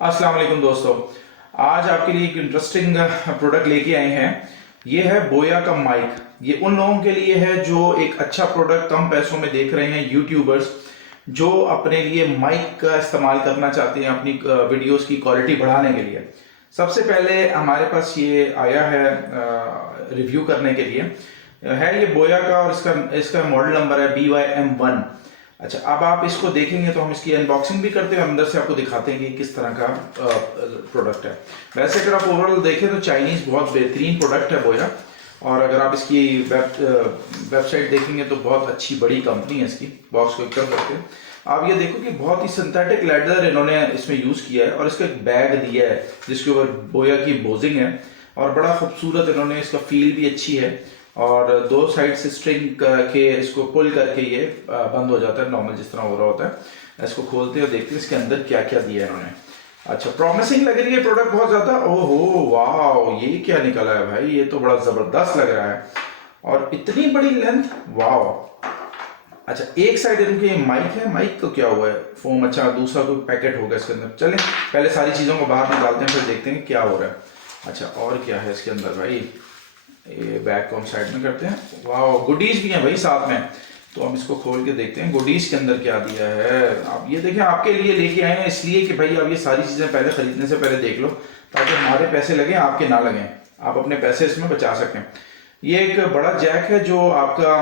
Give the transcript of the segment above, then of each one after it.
अस्सलाम वालेकुम दोस्तों, आज आपके लिए एक इंटरेस्टिंग प्रोडक्ट लेके आए हैं। ये है बोया का माइक। ये उन लोगों के लिए है जो एक अच्छा प्रोडक्ट कम पैसों में देख रहे हैं, यूट्यूबर्स जो अपने लिए माइक का इस्तेमाल करना चाहते हैं अपनी वीडियोस की क्वालिटी बढ़ाने के लिए। सबसे पहले हमारे पास ये आया है रिव्यू करने के लिए, है ये बोया का और इसका इसका मॉडल नंबर है BYM1। अच्छा, अब आप इसको देखेंगे तो हम इसकी अनबॉक्सिंग भी करते हैं, अंदर से आपको दिखाते हैं कि किस तरह का प्रोडक्ट है। वैसे अगर आप ओवरऑल देखें तो चाइनीज बहुत बेहतरीन प्रोडक्ट है बोया, और अगर आप इसकी वेबसाइट देखेंगे तो बहुत अच्छी बड़ी कंपनी है। इसकी बॉक्स को कर करके आप ये देखो कि बहुत ही सिंथेटिक लेदर इन्होंने इसमें यूज किया है, और इसका एक बैग दिया है जिसके ऊपर बोया की बोजिंग है, और बड़ा खूबसूरत इन्होंने इसका फील भी अच्छी है, और दो साइड से स्ट्रिंग के इसको पुल करके ये बंद हो जाता है, नॉर्मल जिस तरह हो रहा होता है। इसको खोलते हैं और देखते हैं इसके अंदर क्या क्या दिया है इन्होंने। अच्छा, प्रॉमिसिंग लग रही है प्रोडक्ट बहुत ज्यादा। ओहो वाह, ये क्या निकला है भाई, ये तो बड़ा जबरदस्त लग रहा है, और इतनी बड़ी लेंथ, वाह। अच्छा, एक साइड इनके माइक है, माइक तो क्या हुआ है फोम। अच्छा, दूसरा कोई पैकेट होगा इसके अंदर। चलें पहले सारी चीजों को बाहर निकालते हैं, फिर देखते हैं क्या हो रहा है। अच्छा, और क्या है इसके अंदर भाई, ये बैग को हम साइड में करते हैं। वाह, गुडीज भी हैं भाई साथ में, तो हम इसको खोल के देखते हैं गुडीज के अंदर क्या दिया है। आप ये देखें, आपके लिए लेके आए हैं इसलिए कि भाई आप ये सारी चीजें पहले खरीदने से पहले देख लो, ताकि हमारे पैसे लगे आपके ना लगे, आप अपने पैसे इसमें बचा सकें। ये एक बड़ा जैक है जो आपका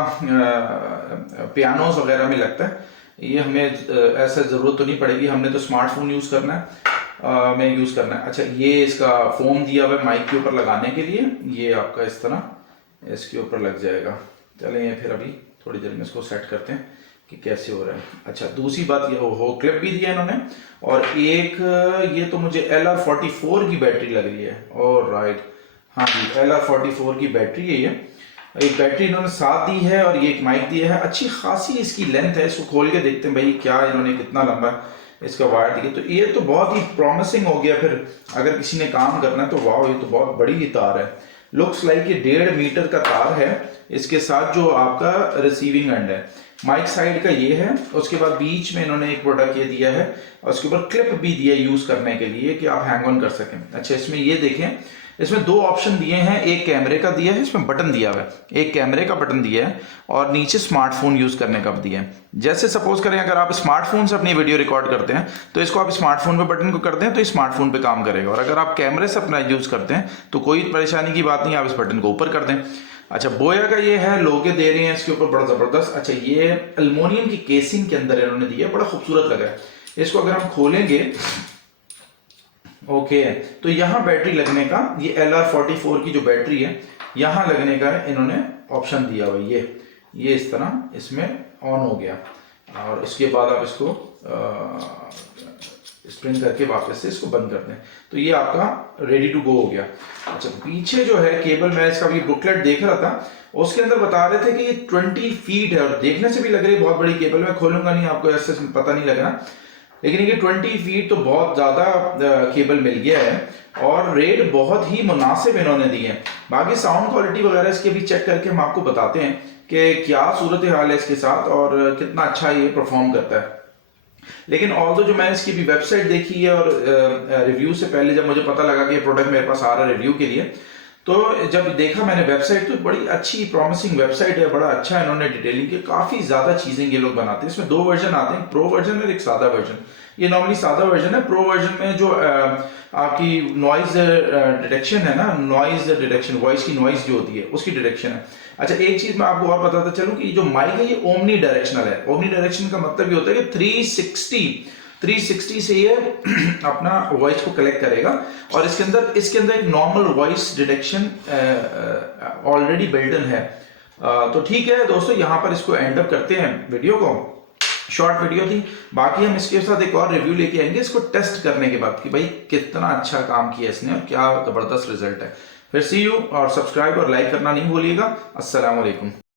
पियानोस वगैरह में लगता है। ये हमें ऐसा जरूरत तो नहीं पड़ेगी, हमने तो स्मार्टफोन यूज करना है में यूज करना है। अच्छा, ये इसका फोम दिया हुआ है माइक के ऊपर लगाने के लिए, ये आपका इस तरह इसके ऊपर लग जाएगा। चलें ये फिर अभी थोड़ी देर में इसको सेट करते हैं कि कैसे हो रहा है। अच्छा, दूसरी बात ये हो क्लिप भी दिया इन्होंने, और एक ये तो मुझे LR44 की बैटरी लग रही है। और राइट, हाँ जी, LR44 की बैटरी है ये। एक बैटरी इन्होंने साथ दी है, और ये एक माइक दिया है। अच्छी खासी इसकी लेंथ है, इसको खोल के देखते हैं भाई क्या इन्होंने कितना लंबा इसका वायर दिया। तो ये तो बहुत ही प्रॉमिसिंग हो गया। फिर अगर किसी ने काम करना है तो वाह, ये तो बहुत बड़ी ही तार है। लुक्स लाइक ये 1.5 मीटर का तार है, इसके साथ जो आपका रिसीविंग एंड है। माइक साइड का ये है, उसके बाद बीच में इन्होंने एक प्रोडक्ट ये दिया है, और उसके ऊपर क्लिप भी दिया यूज करने के लिए कि आप हैंग ऑन कर सकें। अच्छा, इसमें ये देखें, इसमें दो ऑप्शन दिए हैं, एक कैमरे का दिया है, इसमें बटन दिया हुआ है, एक कैमरे का बटन दिया है, और नीचे स्मार्टफोन यूज करने का दिया है। जैसे सपोज करें अगर आप स्मार्टफोन से अपनी वीडियो रिकॉर्ड करते हैं तो इसको आप स्मार्टफोन पे बटन को कर दें तो स्मार्टफोन पे काम करेगा, और अगर आप कैमरे से अपना यूज करते हैं तो कोई परेशानी की बात नहीं, आप इस बटन को ऊपर कर दें। अच्छा, बोया का ये है, लोगे दे रहे हैं इसके ऊपर, बड़ा जबरदस्त। अच्छा, ये एल्युमिनियम की केसिंग के अंदर इन्होंने दिया, बड़ा खूबसूरत लगा है। इसको अगर हम खोलेंगे, ओके, तो यहाँ बैटरी लगने का, ये LR44 की जो बैटरी है यहाँ लगने का इन्होंने ऑप्शन दिया हुआ। ये इस तरह इसमें ऑन हो गया, और इसके बाद आप इसको स्प्रिंग करके वापस से इसको बंद कर दें तो ये आपका रेडी टू गो हो गया। अच्छा, पीछे जो है केबल, मैं इसका भी बुकलेट देख रहा था, उसके अंदर बता रहे थे कि ये 20 फीट है, और देखने से भी लग रही है बहुत बड़ी केबल। मैं खोलूंगा नहीं, आपको ऐसे पता नहीं लगना, लेकिन ये 20 फीट तो बहुत ज्यादा केबल मिल गया है, और रेट बहुत ही मुनासिब इन्होंने दी है। बाकी साउंड क्वालिटी वगैरह इसके भी चेक करके हम आपको बताते हैं कि क्या सूरत हाल है इसके साथ, और कितना अच्छा ये परफॉर्म करता है। लेकिन ऑल्दो जो मैंने इसकी भी वेबसाइट देखी है, और रिव्यू से पहले जब मुझे पता लगा कि ये प्रोडक्ट मेरे पास आ रहा है रिव्यू के लिए, तो जब देखा मैंने वेबसाइट, तो बड़ी अच्छी प्रॉमिसिंग वेबसाइट है, बड़ा अच्छा इन्होंने डिटेलिंग की, काफी ज्यादा चीजें ये लोग बनाते हैं। इसमें 2 वर्जन आते हैं, प्रो वर्जन और एक सादा वर्जन। ये नॉर्मली सादा वर्जन है। प्रो वर्जन में जो आपकी नॉइज डिटेक्शन है ना, नॉइज डिटेक्शन, वॉइस की नॉइज जो होती है उसकी डिटेक्शन है। अच्छा, एक चीज मैं आपको और बताता चलूं कि जो माइक है ये ओमनी डायरेक्शनल है। ओमनी डायरेक्शन का मतलब ये होता है कि 360 से ये अपना वॉइस को कलेक्ट करेगा, और इसके अंदर एक normal voice detection already built in है। तो ठीक है दोस्तों, यहाँ पर इसको एंड अप करते हैं वीडियो को। शॉर्ट वीडियो थी, बाकी हम इसके साथ एक और रिव्यू लेके आएंगे इसको टेस्ट करने के बाद कि भाई कितना अच्छा काम किया इसने और क्या जबरदस्त रिजल्ट है। फिर सी यू, और सब्सक्राइब और लाइक करना नहीं भूलिएगा। अस्सलाम वालेकुम।